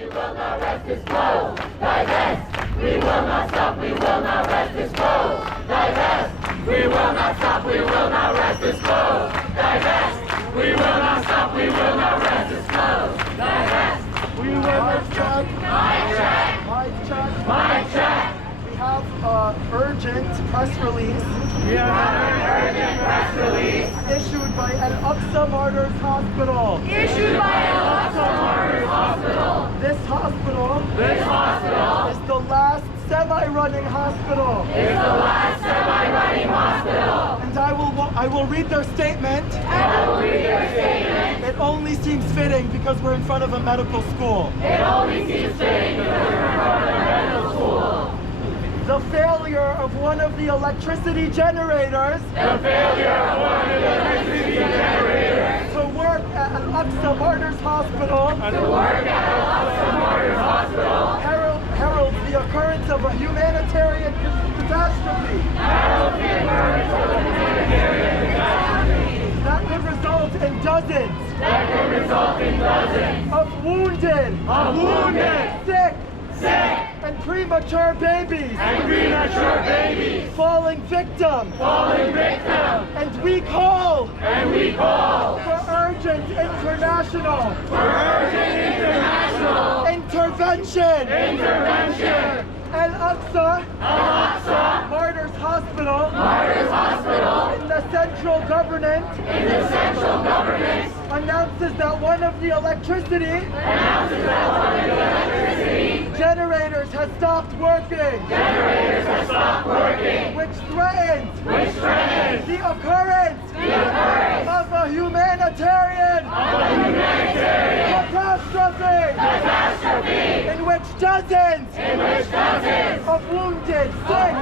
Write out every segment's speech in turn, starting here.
we will not rest this flow. Divest, we will not stop, we will not rest this flow. Divest, we will not stop, we will not rest this flow. Divest, we will not stop, we will not rest this flow. Divest, we will not stop. Mic check. Mic check. Mic check. We have urgent press release. We have an urgent press release issued by Al-Aqsa Martyrs Hospital. Issued by Al-Aqsa Martyrs Hospital. This hospital is the last semi-running hospital. Is the last semi-running hospital. And I will read their statement. It only seems fitting because we're in front of a medical school. It only seems fitting because we're in front of a medical school. The failure of one of the electricity generators. To work at Al-Aqsa Martyrs Hospital. Heralds the occurrence of a humanitarian catastrophe. That could result in dozens. Of wounded. Sick. And premature babies. Falling victim. And we call. For urgent international. Intervention. Al-Aqsa Martyrs Hospital in the central government announces that one of the electricity generators has stopped working. Which threatens the occurrence of a humanitarian catastrophe in which dozens of wounded, sick,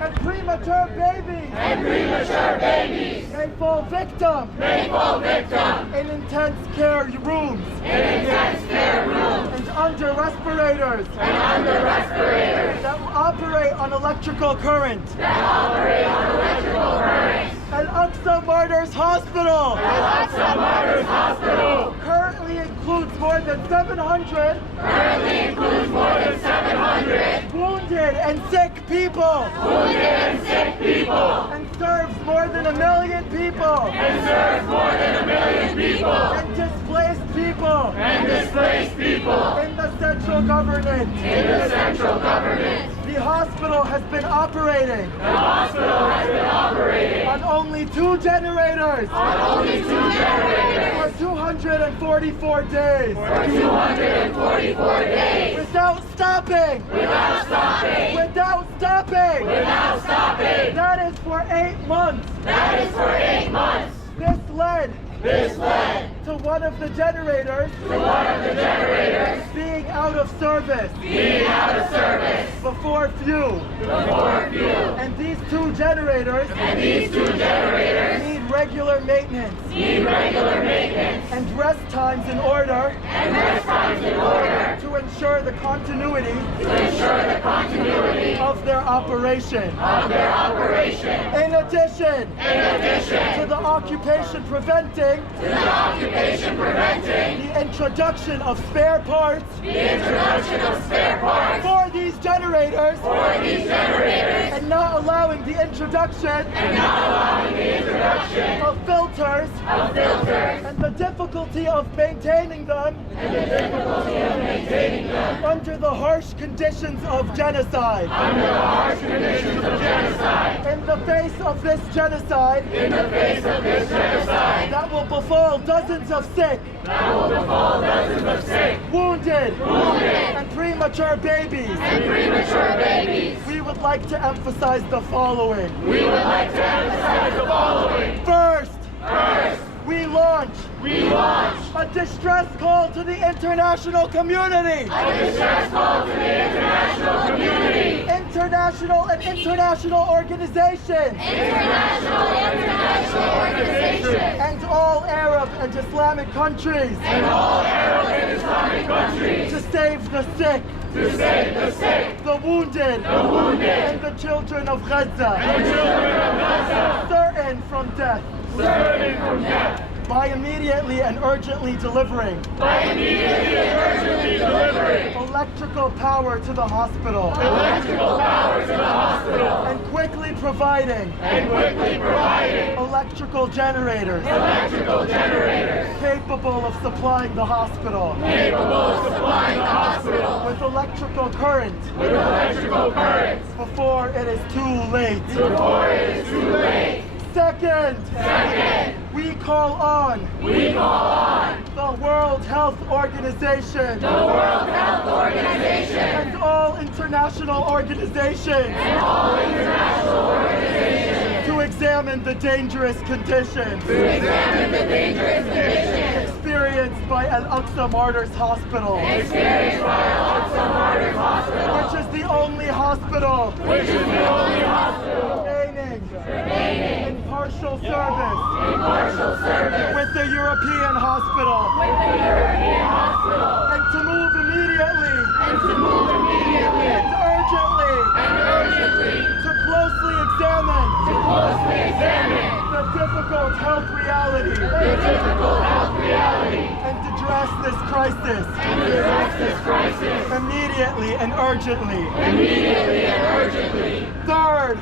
and premature babies may fall victim in intense care rooms and under respirators that operate on electrical current. Al-Aqsa Martyrs Hospital currently includes more than 700 wounded and sick people and serves more than 1 million people and displaced people in the central government. The hospital has been operating on only 2 generators for 244 days. Without stopping. That is for 8 months. This led to one of the generators being out of service before fuel. And these two generators need regular maintenance and rest times in order to ensure the continuity of their operation. In addition to the occupation preventing the introduction of spare parts for these generators and not allowing the introduction of filters and the difficulty of maintaining them under the harsh conditions of genocide. In the face of this genocide, that will befall dozens of sick, wounded, and premature babies. We would like to emphasize the following. First, we launch a distress call to the international community. International and international organizations. And all Arab and Islamic countries. To save the sick. The wounded. And the children of Gaza. Certain from death. By immediately and urgently delivering. By immediately and urgently delivering. Electrical power to the hospital. Electrical power to the hospital. And quickly providing. And quickly providing. Electrical generators. Electrical generators. Capable of supplying the hospital. Capable of supplying the hospital. With electrical current. With electrical current. Before it is too late. Before it is too late. Second. We call on. We call on. The World Health Organization. The World Health Organization. And all international organizations. And all international organizations. To examine the dangerous conditions. To examine the dangerous conditions. Experienced by Al-Aqsa Martyrs Hospital. Experienced by Al-Aqsa Martyrs Hospital. Which is the only hospital. Which is the only hospital. Remaining. In partial service. In partial service. With the European hospital. With the European hospital. And to move immediately. And to move immediately. And urgently. And urgently. To closely examine. To closely examine. The difficult health reality. The difficult health reality. And to address this crisis. And to address this crisis. Immediately and urgently. Immediately and urgently. Third.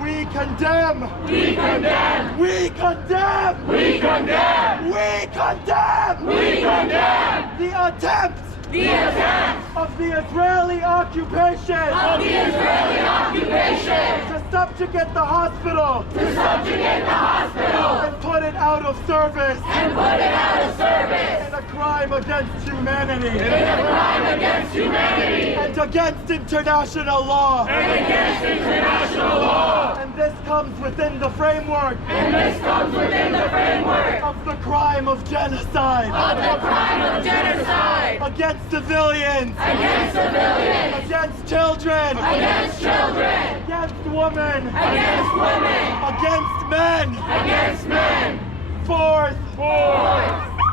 We condemn. We condemn. We condemn. We condemn. We condemn. We condemn. The attempt. The attempt Of the Israeli occupation. of the Israeli occupation To subjugate the hospital. to subjugate the hospital And put it out of service. and put it out of service In a crime against humanity. in a crime against humanity And against international law. and against international law. And this comes within the framework And this comes within the framework of the crime of genocide. of the crime of genocide Against civilians. against civilians, Against children. against children, Against women. against women, Against men. against men. Fourth.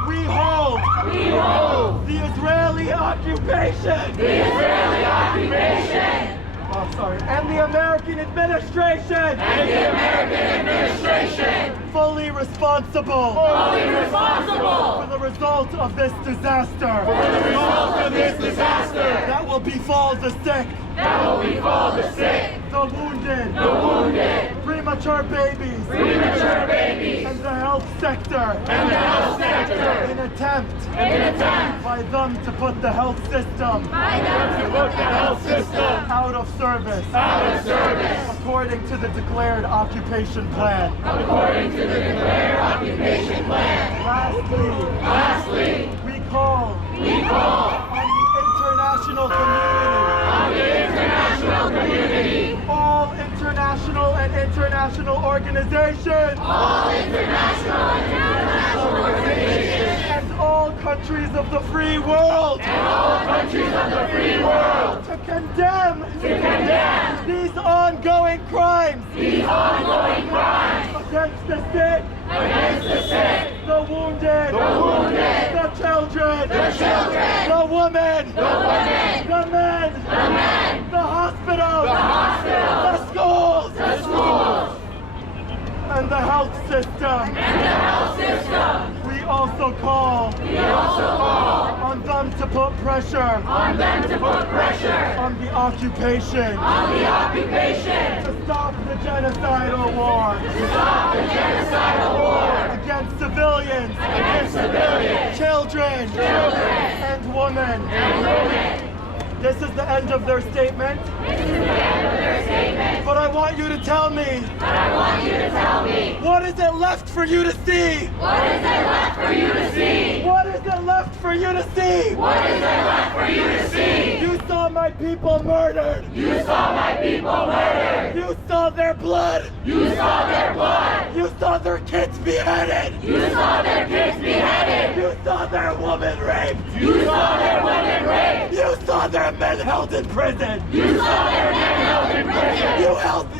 We hold We hold the Israeli occupation. the Israeli occupation Oh, sorry. And the American administration. and the American administration Fully responsible fully responsible for the result of this disaster. for the result of this disaster That will befall the sick, that will befall the sick, the wounded, the wounded, premature babies, premature babies, and the health sector. and the health sector In attempt in an attempt by them to put the health system to put the health system out of service out of service according to the declared occupation plan. according to the declared occupation plan. Lastly, we call on the international community, On the international community, all international and international organizations, all international and international organizations, and all countries of the free world and all countries of the free world to condemn these ongoing crimes these ongoing crimes against the sick, against the sick, the wounded, the children, the women, the men, the hospitals, the schools, and the health system. We also call on them to put pressure on the occupation to stop the genocidal war against civilians, children, and women. This is the end of their statement. But I want you to tell me. What is it left for you to see? What is it left for you to see? What is it left for you to see? What is it left for you to see? You saw my people murdered. You saw my people murdered. You saw their blood. You saw their blood. You saw their kids beheaded. You saw their kids beheaded. You saw their women raped. You saw their women raped. You saw their men held in prison. You saw their men held in prison.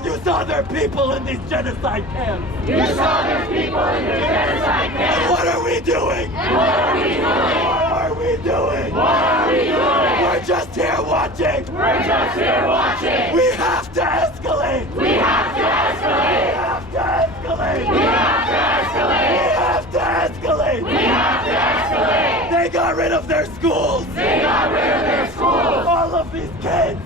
You saw their people in these genocide camps. You saw their people in the genocide And camp. what are we doing? And what are we doing? What are we doing? What are we doing? We're just here watching. We're just here watching. We have to escalate. We have to escalate. We have to escalate. We have to escalate. We have to rid of their schools. They got rid of their schools. All of these kids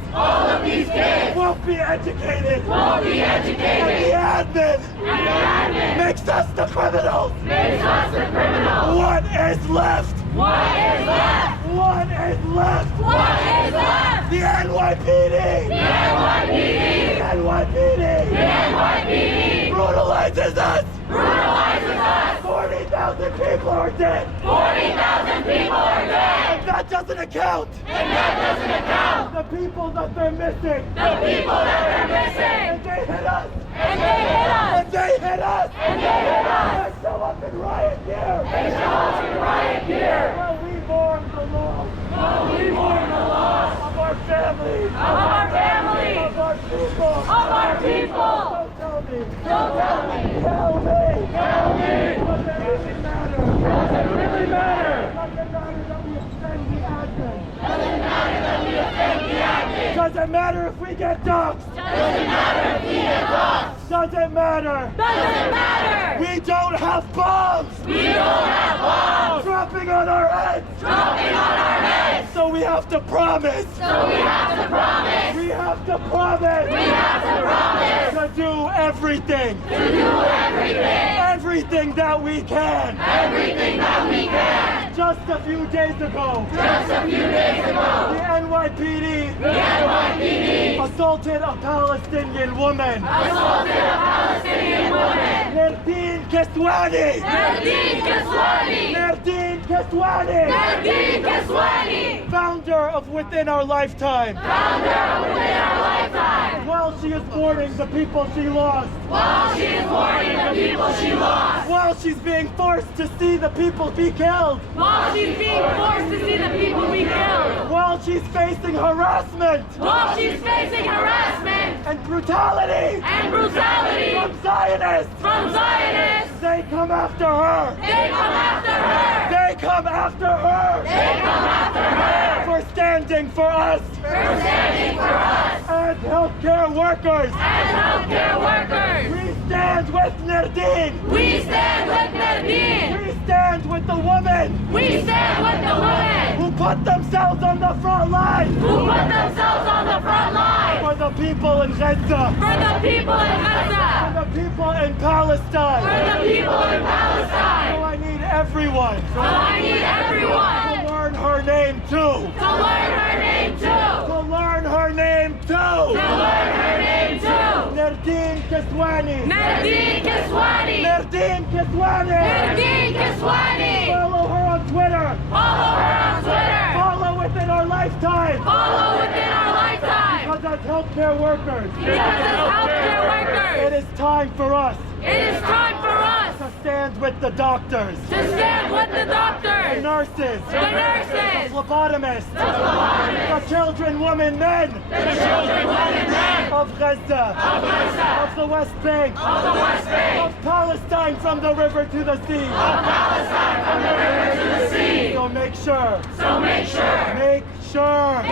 won't be educated. Won't be educated. And the admin makes us the criminals. Makes us the criminals. What is left? What is left? What is left? What is left? The NYPD. The NYPD. The NYPD. The NYPD. Brutalizes us. Brutalizes us. 40,000 people are dead. 40,000 people are dead. And that doesn't account. And that doesn't account. The people that they're missing. The people that are missing. And they hit us. And they hit us. And they hit us. And they hit us. They show up in riot gear. They show up in riot gear. While we mourn the loss. While we mourn the loss of our families. of our families. Of our people. Of our people. Don't tell me. Don't tell me. Tell me. Tell me. Does it really matter? Does it really matter? Does it matter that we extend the admin? Does it matter that we offend the admin? Does it matter if we get doxxed? Does it matter if we get lost? Does it matter? Does it matter? We don't have bombs We don't have bombs dropping on our heads. dropping on our heads. So we have to promise. So we have to promise. We have to promise. We have to promise To do everything. to do everything. Everything that we can. Everything that we can. Just a few days ago, Just a few days ago, the NYPD the NYPD assaulted a Palestinian woman. assaulted a Palestinian woman. Nerdine Keswani. Nardine Keswani. Nerdine Keswani. Nardine Keswani. Founder of Within Our Lifetime. Founder within our lifetime. While she is mourning the people she lost. While she is mourning the people she lost. While she's being forced to see the people be killed. While she's being forced to see the people we killed. While she's facing harassment While she's facing harassment and brutality and brutality from Zionists. from Zionists. They come after her. They come after her. They come after her They come after her for standing for us for standing for us as healthcare workers. as healthcare workers. We stand with Nerdine. We stand with Nadine. We stand with the woman We stand with the women who put themselves on the front line who put themselves on the front line for the people in Gaza, for the people in for Gaza, the people in for Palestine. the people in So Palestine. I need everyone So I need everyone to learn her name too. to learn her name too. To learn her name too. To learn her name too. Nerdine Keswani. Nadine Keswani. Nerdine Keswani. Nadine Keswani. Follow her on Twitter. Follow her on Twitter. Follow Within Our Lifetime. Follow within our lifetime. Because as healthcare workers, Because as healthcare it workers, is time for us it is time for us to stand with the doctors, to stand with the the doctors, nurses, the nurses, phlebotomists, the children, women, men the children, women, men of Gaza, of Gaza, of the West Bank, of the West Bank, of Palestine from the river to the sea. of Palestine from the river to the sea. So make sure, So make sure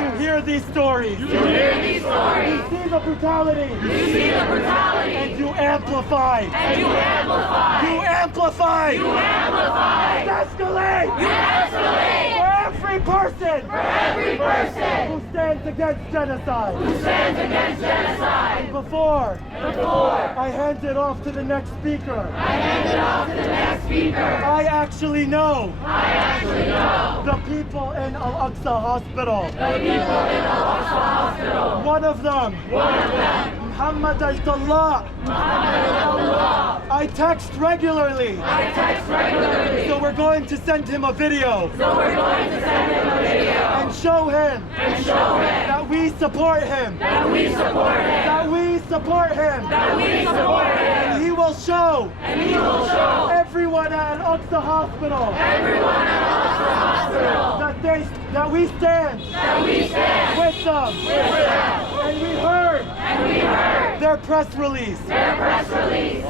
you hear these stories, you hear these stories, you see the brutality, you see the brutality, and you amplify. and you amplify. You amplify. You amplify. Escalate. You escalate. For every person For every person who stands against genocide. who stands against genocide. Before Before I hand it off to the next speaker, I hand it off to the next speaker, I actually know I actually know the people in Al-Aqsa Hospital. the people in the Al-Aqsa Hospital. One of them, One of them, Muhammad Al-Tallah. Muhammad al-Allah. I text regularly, I text regularly, so we're going to send him a video so we're going to send him a video and show him and show him that we support him. that we support him, That we support him. that we support him, And he will show and he will show everyone at Al-Aqsa Hospital everyone at Al-Aqsa Hospital that we stand that we stand with them. with them. And we heard And we heard their press release. their press release.